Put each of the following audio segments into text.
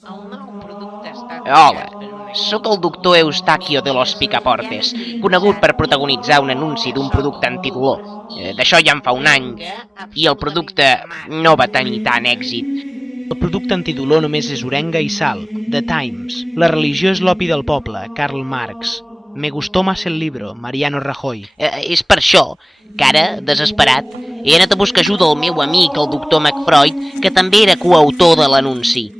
El nou producte està Hola, creat per una... sóc el doctor Eustaquio de los Picaportes, conegut per protagonitzar un anunci d'un producte antidolor. D'això ja en fa un any, i el producte no va tenir tant èxit. El producte antidolor només és orenga i sal. The Times. La religió és l'opi del poble. Karl Marx. Me gustó más el libro. Mariano Rajoy. És per això que ara, desesperat, he anat a buscar ajuda al meu amic, el doctor McFreud, que també era coautor de l'anunci.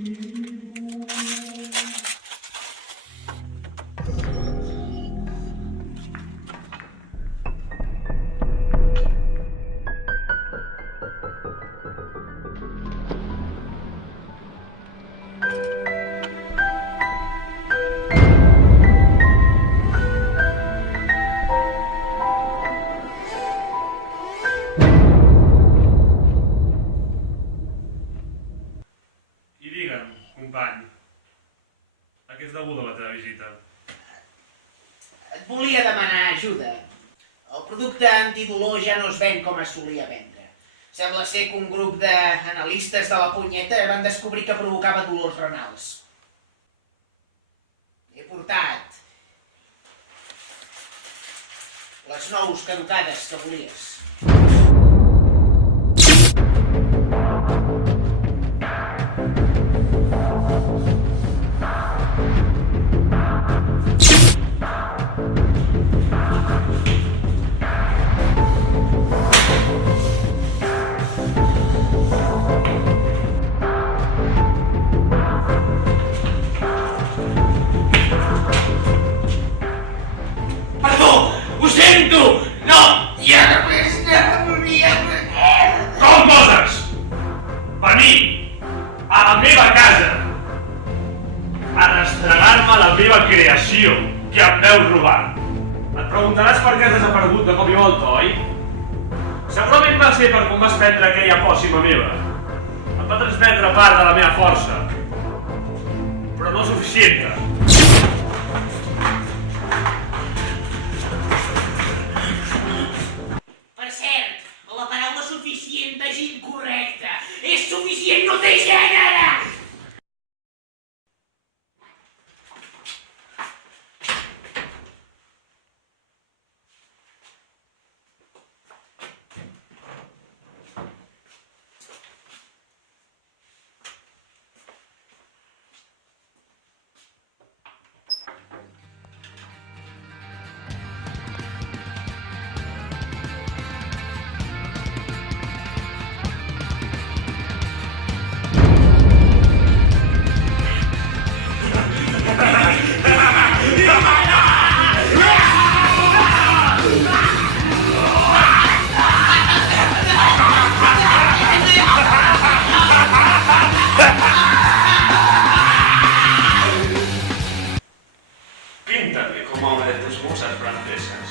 I digue'm, company, a què és deguda la teva visita? Et volia demanar ajuda. El producte antidolor ja no es ven com es solia vendre. Sembla ser que un grup d'analistes de la punyeta van descobrir que provocava dolors renals. He portat les nous caducades que volies. Perdó! Ho sento! No! I ara més no n'hi ha Com poses? Venir a la meva casa a restregar-me la meva creació que em veus robar. Et preguntaràs per què has desaparegut de cop i volta, oi? Segurament va ser per com vas prendre aquella pòssima meva. Em va transmetre part de la meva força, però no suficient. Per cert, la paraula suficient és incorrecta. És suficient, no té gènere! Píntame como una de tus musas francesas.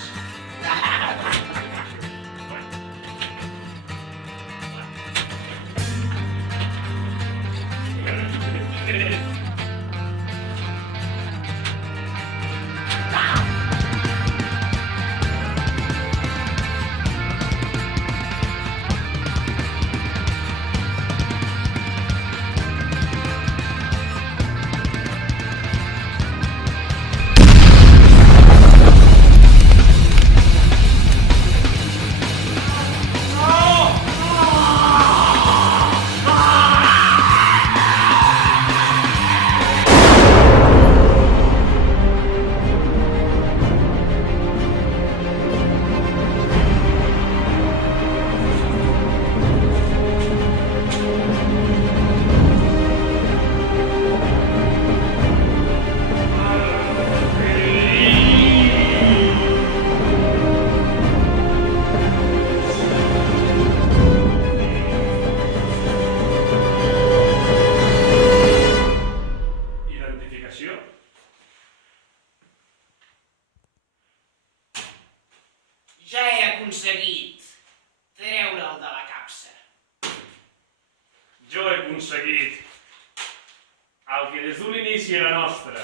Identificació? Ja he aconseguit treure'l de la capsa. Jo he aconseguit el que des d'un inici era nostre.